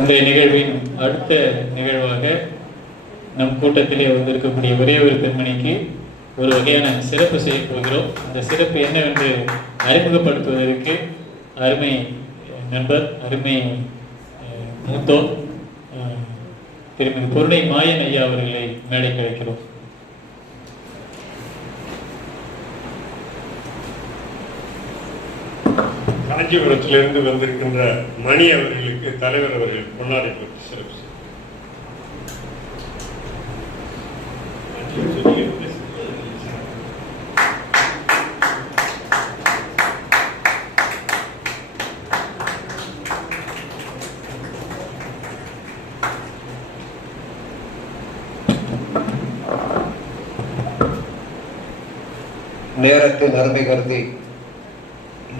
இந்த நிகழ்வின் அடுத்த நிகழ்வாக நம் கூட்டத்திலே வந்திருக்கக்கூடிய ஒரே ஒரு பெண்மணிக்கு ஒரு வகையான சிறப்பு செய்ய போகிறோம். அந்த சிறப்பு என்னவென்று அறிமுகப்படுத்துவதற்கு அருமை நண்பர், அருமை மூத்தோர் திருமதி பொருளை மாயன் ஐயா அவர்களை மேடை கிடைக்கிறோம். காஞ்சிபுரத்திலிருந்து வந்திருக்கின்ற மணி அவர்களுக்கு தலைவர் அவர்கள் பொன்னாடை போட்டு சிறப்பு நேரத்தில் அருமை கருதி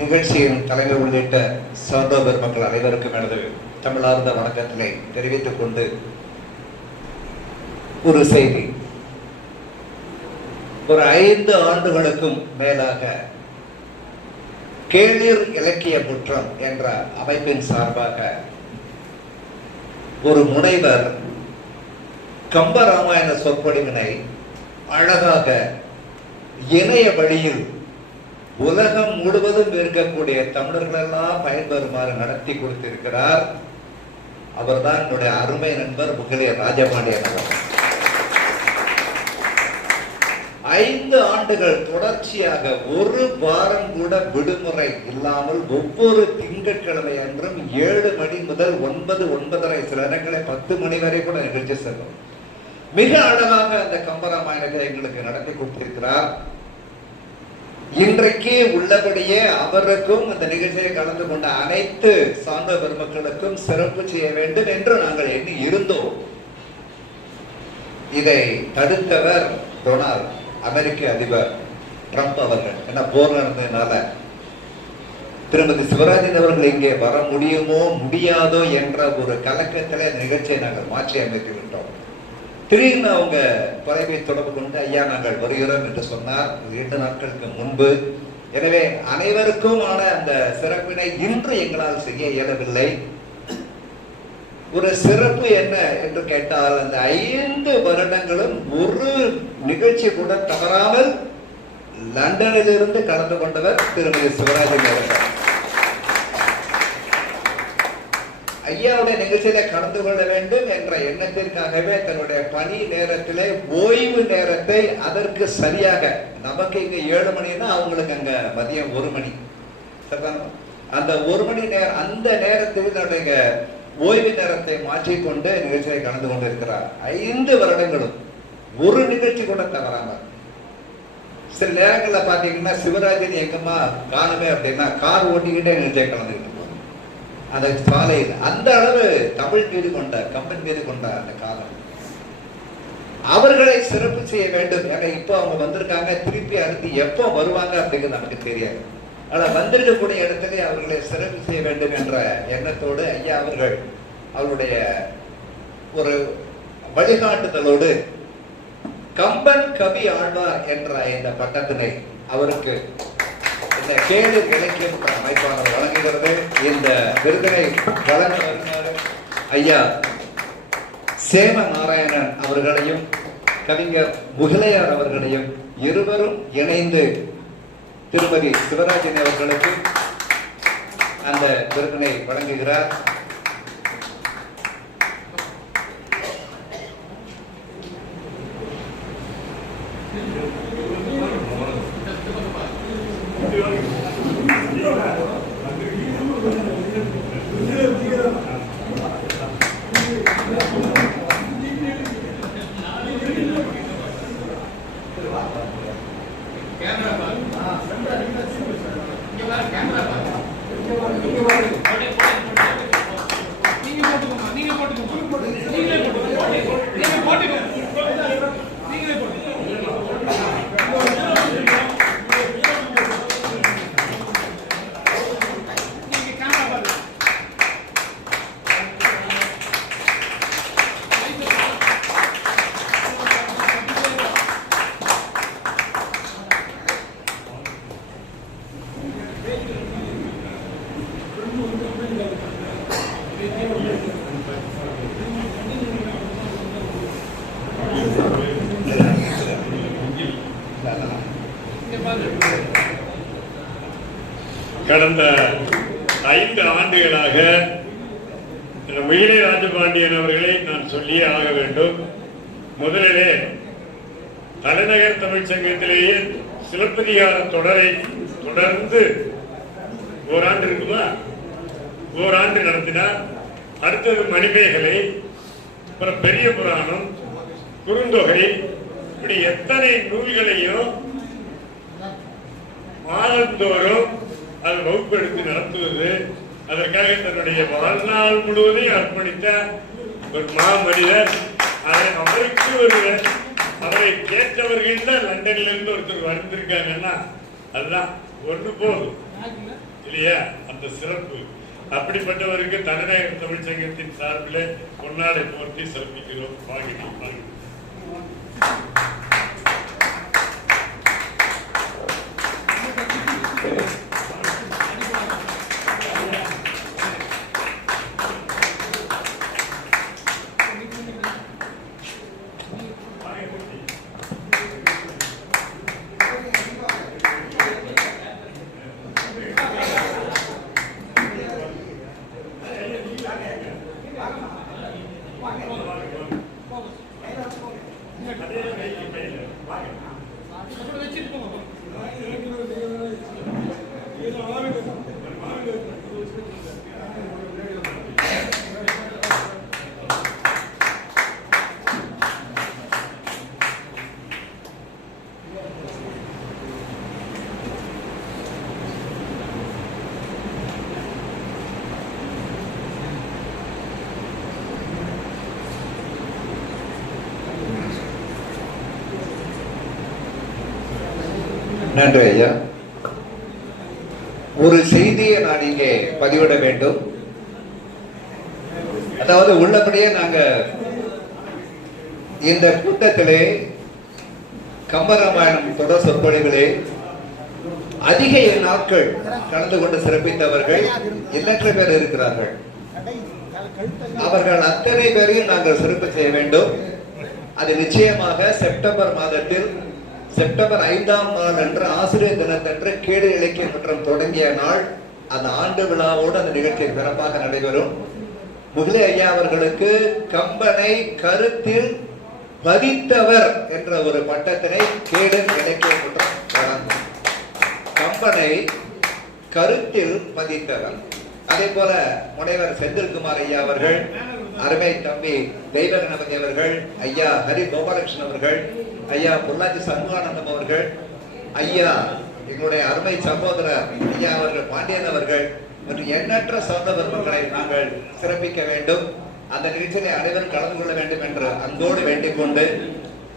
நிகழ்ச்சியின் தலைமை உள்ளிட்ட சார்ந்த பெருமக்கள் அனைவருக்கும் எனது தமிழார்ந்த வணக்கத்தினை தெரிவித்துக் கொண்டு ஒரு செய்தி. ஒரு 5 ஆண்டுகளுக்கும் மேலாக கேளிர் இலக்கிய முற்றம் என்ற அமைப்பின் சார்பாக ஒரு முனைவர் கம்பராமாயண சொற்பொழிவினை அழகாக இணைய வழியில் உலகம் முழுவதும் இருக்கக்கூடிய தமிழர்கள் எல்லாம் பயன்பெறுமாறு நடத்தி கொடுத்திருக்கிறார். அவர்தான் என்னுடைய அருமை நண்பர் முகிலிய ராஜபாண்டியன் அவர். 5 ஆண்டுகள் தொடர்ச்சியாக ஒரு வாரம் கூட விடுமுறை இல்லாமல் ஒவ்வொரு திங்கட்கிழமை அன்றும் 7 மணி முதல் 9, 9:30, சில இடங்களில் 10 மணி வரை கூட நிகழ்ச்சி செல்லும். மிக அழகாக அந்த கம்பராமாயணத்தை எங்களுக்கு நடத்தி கொடுத்திருக்கிறார். இன்றைக்கு உள்ளபடியே அவருக்கும் இந்த நிகழ்ச்சியில் கலந்து கொண்ட அனைத்து சார்ந்த பெருமக்களுக்கும் சிறப்பு செய்ய வேண்டும் என்று நாங்கள் எண்ணி இருந்தோம். இதை தடுத்தவர் டொனால்ட், அமெரிக்க அதிபர் ட்ரம்ப் அவர்கள். என்ன போர் நடந்ததுனால திருமதி சிவராஜன் அவர்கள் இங்கே வர முடியுமோ முடியாதோ என்ற ஒரு கலக்கத்திலே நிகழ்ச்சியை நாங்கள் மாற்றி அமைத்து விட்டோம். திடீர்னு அவங்க தொலைபேசி தொடர்பு கொண்டு ஐயா நாங்கள் வருகிறோம் என்று சொன்னார் 2 நாட்களுக்கு முன்பு. எனவே அனைவருக்கும் ஆன அந்த சிறப்பினை இன்று எங்களால் செய்ய இயலவில்லை. ஒரு சிறப்பு என்ன என்று கேட்டால், அந்த 5 வருடங்களும் ஒரு நிகழ்ச்சி கூட தவறாமல் லண்டனில் இருந்து கலந்து கொண்டவர் திருமதி சிவராஜன் அவர்கள். ஐயாவுடைய நிகழ்ச்சியில கலந்து கொள்ள வேண்டும் என்ற எண்ணத்திற்காகவே தன்னுடைய பணி நேரத்திலே ஓய்வு நேரத்தை அதற்கு சரியாக, நமக்கு இங்க 7 மணின்னா அவங்களுக்கு அங்க மதியம் 1 மணி, அந்த 1 மணி நேரம், அந்த நேரத்தில் தன்னுடைய ஓய்வு நேரத்தை மாற்றிக்கொண்டு நிகழ்ச்சியை கலந்து கொண்டிருக்கிறார். 5 வருடங்களும் ஒரு நிகழ்ச்சி கூட தவறாமல். சில நேரங்களில் பாத்தீங்கன்னா சிவராஜன் எங்கம்மா காணுமே அப்படின்னா கார் ஓட்டிக்கிட்டே நிகழ்ச்சியை கலந்துக்கிட்டு அந்த சாலையில் அந்த அளவு தமிழ் மீது கொண்ட, கம்பன் மீது கொண்ட அந்த காலம். அவர்களை சிறப்பு செய்ய வேண்டும். ஏன்னா இப்போ அவங்க வந்திருக்காங்க, திருப்பி அடுத்து எப்போ வருவாங்க அப்படிங்கிறது நமக்கு தெரியாது. ஆனா வந்திருக்கக்கூடிய இடத்துல அவர்களை சிறப்பு செய்ய வேண்டும் என்ற எண்ணத்தோடு ஐயா அவர்கள் அவருடைய ஒரு வழிகாட்டுதலோடு கம்பன் கவி ஆழ்வார் என்ற இந்த பட்டத்தினை அவருக்கு இந்த கேளிர் இலக்கியம் அமைப்பாளர் வழங்குகிறது. இந்த விருதினை வழங்க வருகிறார் ஐயா சேம நாராயணன் அவர்களையும் கவிஞர் முகிலையார் அவர்களையும் இருவரும் இணைந்து திருமதி சிவராஜன் அவர்களுக்கு அந்த விருதினை வழங்குகிறார். கடந்த 5 ஆண்டுகளாக மயிலை ராஜபாண்டியன் அவர்களை நான் சொல்லியே ஆக வேண்டும். முதலிலே தலைநகர் தமிழ் சங்கத்திலேயே சிலப்பதிகார தொடரை தொடர்ந்து ஓராண்டு இருக்குமா, ஓராண்டு நடத்தினார். அடுத்தது மணிமேகலை, அப்புறம் பெரிய புராணம், குறுந்தொகை, இப்படி எத்தனை நூல்களையும் மாதந்தோறும் அது வகுப்பெடுத்து நடத்துவது, அதற்காக தன்னுடைய வாழ்நாள் முழுவதையும் அர்ப்பணித்த ஒரு மாமனிதர். அவரை கேட்டவர்கள் தான் லண்டன்ல இருந்து ஒருத்தர் வந்திருக்காங்கன்னா அதுதான் ஒன்று போதும் இல்லையா, அந்த சிறப்பு. அப்படிப்பட்டவருக்கு தலைநகர் தமிழ் சங்கத்தின் சார்பில் பொன்னாடை போர்த்தி சிறப்பிக்கிறோம். வாங்கினோம். நன்றி ஐயா. ஒரு செய்தியை நான் இங்கே பதிவிட வேண்டும். அதாவது உள்ளபடியே நாங்க இந்த கூட்டத்திலே கம்பராமாயணம் தொடர் சொற்பொழிவிலே அதிக நாட்கள் கலந்து கொண்டு சிறப்பித்தவர்கள் எண்ணற்ற பேர் இருக்கிறார்கள். அவர்கள் அத்தனை பேரையும் நாங்கள் சிறப்பு செய்ய வேண்டும். அது நிச்சயமாக செப்டம்பர் மாதத்தில் செப்டம்பர் 5ஆம் நாள் அன்று ஆசிரியர் தினத்தன்று கேடு இலக்கிய குற்றம் தொடங்கிய நாள், அந்த ஆண்டு விழாவோடு அந்த நிகழ்ச்சி சிறப்பாக நடைபெறும். முகிலை ஐயா அவர்களுக்கு கம்பனை கருத்தில் பதித்தவர் என்ற ஒரு பட்டத்தினை கேடு இலக்கிய குற்றம் வழங்கும். கம்பனை கருத்தில் பதித்தவர். அதே போல முனைவர் செந்தில்குமார் ஐயா அவர்கள், அருமை தம்பி தெய்வ கணபதி அவர்கள், ஐயா ஹரி கோபாலகிருஷ்ணன் அவர்கள், ஐயா பொள்ளாச்சி சண்முகானந்தம் அவர்கள், ஐயா எங்களுடைய அருமை சகோதரர் ஐயா அவர்கள் பாண்டியன் அவர்கள் மற்றும் எண்ணற்ற சௌந்த பெருமக்களை நாங்கள் சிறப்பிக்க வேண்டும். அந்த நிகழ்ச்சியை அனைவரும் கலந்து கொள்ள வேண்டும் என்று அன்போடு வேண்டிக் கொண்டு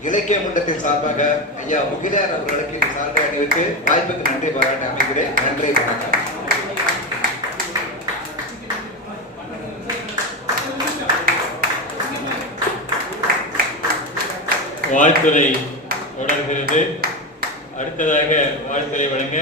இலக்கிய மன்றத்தின் சார்பாக ஐயா முகிலார் அவர்களுக்கு இந்த சார்பை அணிவித்து வாய்ப்புக்கு நன்றி பாராட்டி அமைகிறேன். நன்றி, வணக்கம். வாழ்த்துரை தொடர்கிறது. அடுத்ததாக வாழ்த்துரை வழங்க